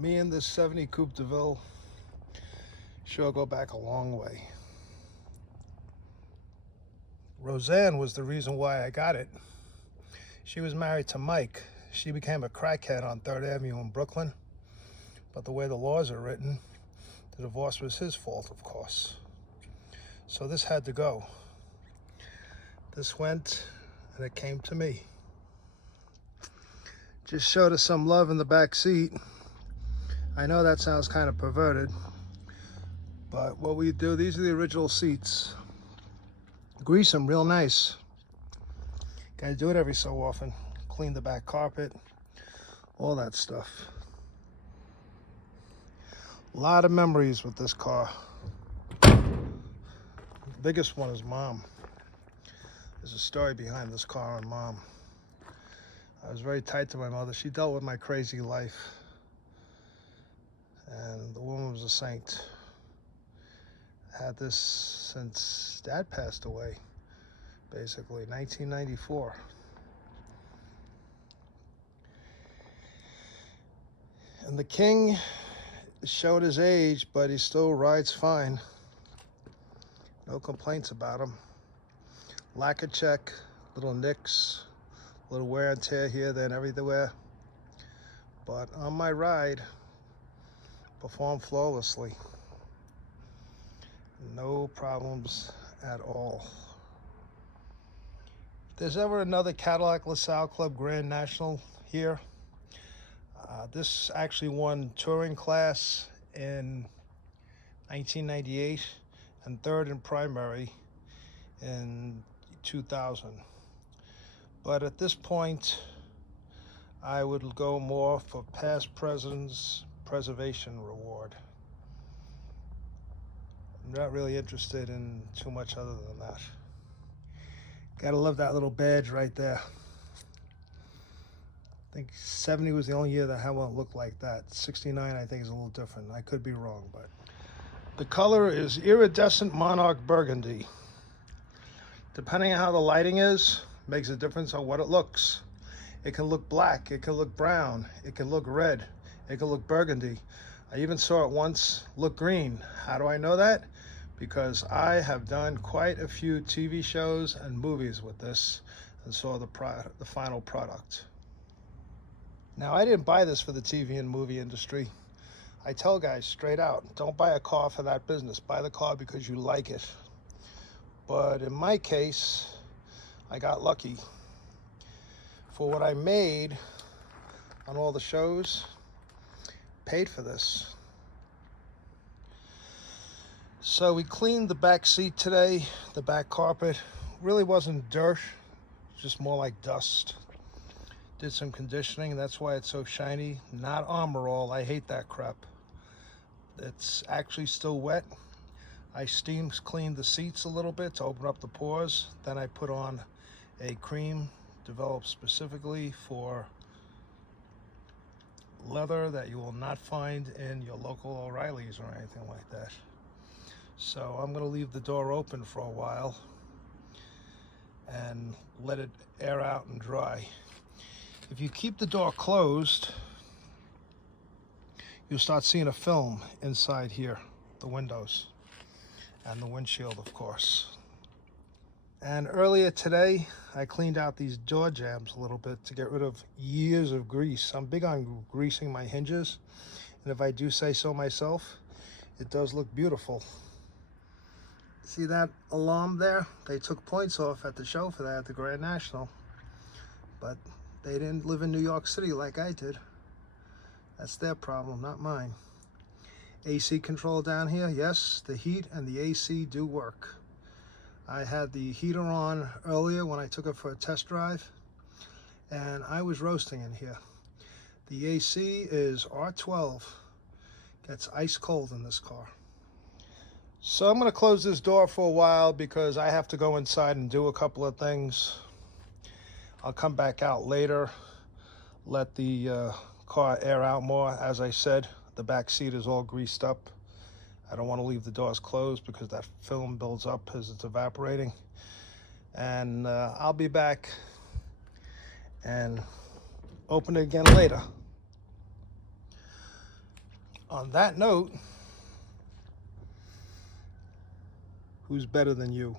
Me and this 70 Coupe DeVille sure go back a long way. Roseanne was the reason why I got it. She was married to Mike. She became a crackhead on 3rd Avenue in Brooklyn. But the way the laws are written, the divorce was his fault, of course. So this had to go. This went, and it came to me. Just showed us some love in the back seat. I know that sounds kind of perverted, but what we do, these are the original seats. Grease them real nice. Gotta do it every so often. Clean the back carpet, all that stuff. A lot of memories with this car. The biggest one is Mom. There's a story behind this car and Mom. I was very tight to my mother. She dealt with my crazy life. And the woman was a saint. I had this since Dad passed away, basically, 1994. And the King showed his age, but he still rides fine. No complaints about him. Lacquer check, little nicks, little wear and tear here, then everywhere. But on my ride, performed flawlessly. No problems at all. If there's ever another Cadillac LaSalle Club Grand National here, this actually won touring class in 1998 and 3rd in primary in 2000. But at this point, I would go more for past presidents preservation reward. I'm not really interested in too much other than that. Gotta love that little badge right there. I think 70 was the only year that had one looked like that. 69 I think is a little different. I could be wrong, but the color is iridescent monarch burgundy. Depending on how the lighting is, makes a difference on what it looks. It can look black, it can look brown, it can look red, it can look burgundy. I even saw it once look green. How do I know that? Because I have done quite a few TV shows and movies with this and saw the final product. Now, I didn't buy this for the TV and movie industry. I tell guys straight out, don't buy a car for that business. Buy the car because you like it. But in my case, I got lucky. For what I made on all the shows, paid for this. So we cleaned the back seat today, the back carpet. Really wasn't dirt, just more like dust. Did some conditioning, that's why it's so shiny. Not Armor All, I hate that crap. It's actually still wet. I steam cleaned the seats a little bit to open up the pores. Then I put on a cream developed specifically for leather that you will not find in your local O'Reilly's or anything like that. So I'm going to leave the door open for a while and let it air out and dry. If you keep the door closed, you'll start seeing a film inside here, the windows and the windshield, of course. And earlier today, I cleaned out these door jambs a little bit to get rid of years of grease. I'm big on greasing my hinges, and if I do say so myself, it does look beautiful. See that alarm there? They took points off at the show for that at the Grand National, but they didn't live in New York City like I did. That's their problem, not mine. AC control down here, yes, the heat and the AC do work. I had the heater on earlier when I took it for a test drive, and I was roasting in here. The AC is R12. Gets ice cold in this car. So I'm going to close this door for a while because I have to go inside and do a couple of things. I'll come back out later, let the car air out more. As I said, the back seat is all greased up. I don't want to leave the doors closed because that film builds up as it's evaporating. And I'll be back and open it again later. On that note, who's better than you?